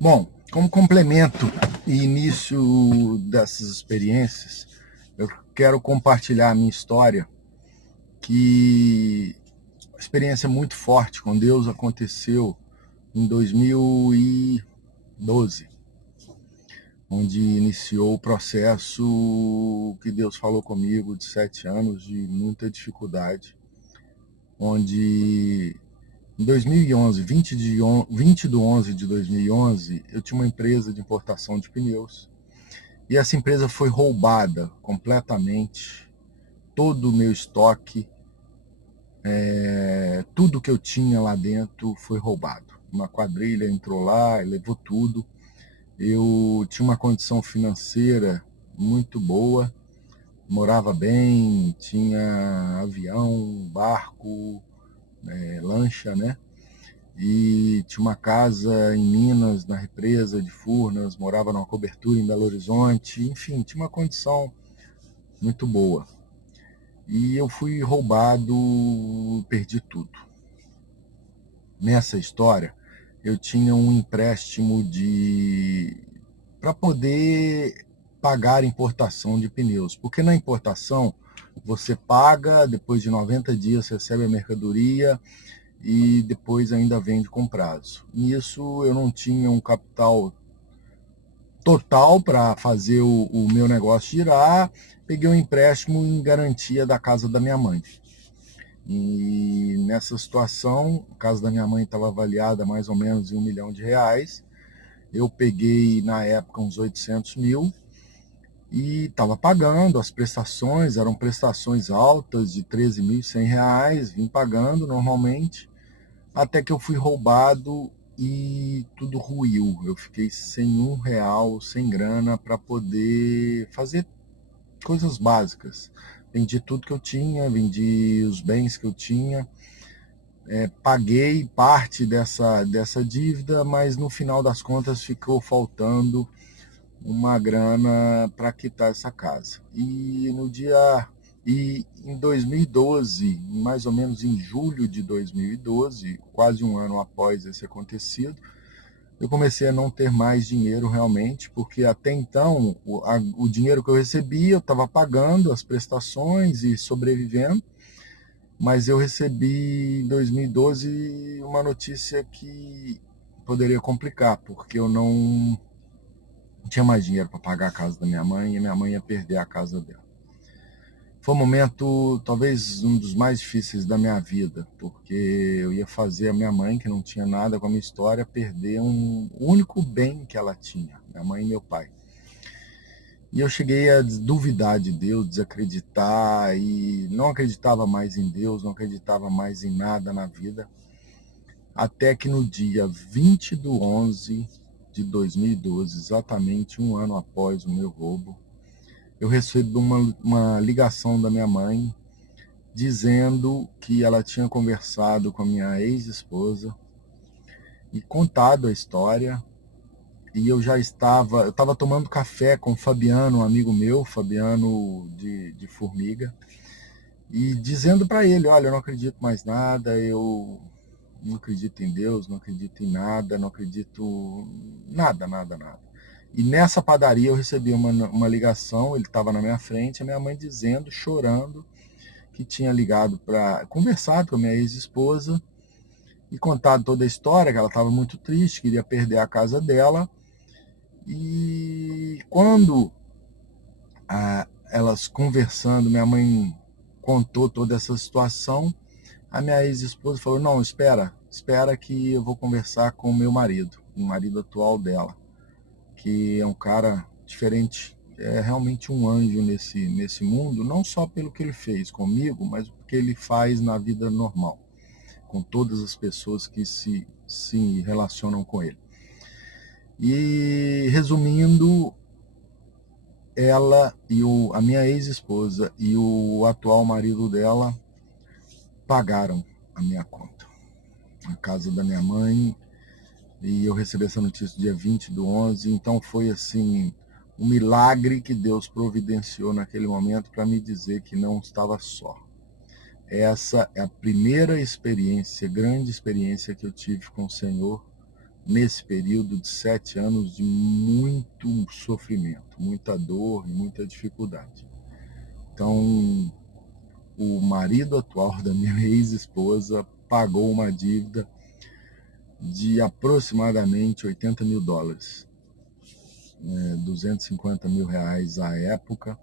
Bom, como complemento e início dessas experiências, eu quero compartilhar a minha história, que a experiência muito forte com Deus aconteceu em 2012, onde iniciou o processo que Deus falou comigo de 7 anos de muita dificuldade, onde em 2011, 20 de 11 de 2011, eu tinha uma empresa de importação de pneus e essa empresa foi roubada completamente. Todo o meu estoque, tudo que eu tinha lá dentro foi roubado. Uma quadrilha entrou lá e levou tudo. Eu tinha uma condição financeira muito boa, morava bem, tinha avião, barco, lancha, né? E tinha uma casa em Minas, na represa de Furnas, morava numa cobertura em Belo Horizonte, enfim, tinha uma condição muito boa. E eu fui roubado, perdi tudo. Nessa história, eu tinha um empréstimo de para poder pagar a importação de pneus, porque na importação você paga, depois de 90 dias recebe a mercadoria e depois ainda vende com prazo. Nisso eu não tinha um capital total para fazer o meu negócio girar, peguei um empréstimo em garantia da casa da minha mãe. E nessa situação, a casa da minha mãe estava avaliada mais ou menos em R$ 1 milhão. Eu peguei na época uns 800 mil e estava pagando as prestações, eram prestações altas de R$ 13.100, vim pagando normalmente, até que eu fui roubado e tudo ruiu. Eu fiquei sem R$ 1, sem grana para poder fazer coisas básicas. Vendi tudo que eu tinha, vendi os bens que eu tinha, paguei parte dessa dívida, mas no final das contas ficou faltando uma grana para quitar essa casa. E em 2012, mais ou menos em julho de 2012, quase um ano após esse acontecido, eu comecei a não ter mais dinheiro realmente, porque até então o dinheiro que eu recebia, eu estava pagando as prestações e sobrevivendo, mas eu recebi em 2012 uma notícia que poderia complicar, porque eu não tinha mais dinheiro para pagar a casa da minha mãe e minha mãe ia perder a casa dela. Foi um momento, talvez um dos mais difíceis da minha vida, porque eu ia fazer a minha mãe, que não tinha nada com a minha história, perder o único bem que ela tinha, minha mãe e meu pai. E eu cheguei a duvidar de Deus, desacreditar, e não acreditava mais em Deus, não acreditava mais em nada na vida, até que no dia 20 de 11 de 2012, exatamente um ano após o meu roubo, eu recebi uma ligação da minha mãe dizendo que ela tinha conversado com a minha ex-esposa e contado a história. E eu estava tomando café com o Fabiano, um amigo meu, Fabiano de Formiga, e dizendo para ele: olha, eu não acredito mais nada, eu não acredito em Deus, não acredito em nada, não acredito nada, nada, nada. E nessa padaria eu recebi uma ligação, ele estava na minha frente, a minha mãe dizendo, chorando, que tinha ligado para conversado com a minha ex-esposa e contado toda a história, que ela estava muito triste, queria perder a casa dela. E quando elas conversando, minha mãe contou toda essa situação, a minha ex-esposa falou: não, espera que eu vou conversar com o meu marido, o marido atual dela, que é um cara diferente, é realmente um anjo nesse mundo, não só pelo que ele fez comigo, mas porque ele faz na vida normal, com todas as pessoas que se relacionam com ele. E resumindo, ela e a minha ex-esposa e o atual marido dela pagaram a minha conta, a casa da minha mãe, e eu recebi essa notícia dia 20 do 11, então foi assim, um milagre que Deus providenciou naquele momento para me dizer que não estava só. Essa é a primeira experiência, grande experiência que eu tive com o Senhor nesse período de 7 anos de muito sofrimento, muita dor e muita dificuldade. Então, o marido atual da minha ex-esposa pagou uma dívida de aproximadamente $80 mil, 250 mil reais à época,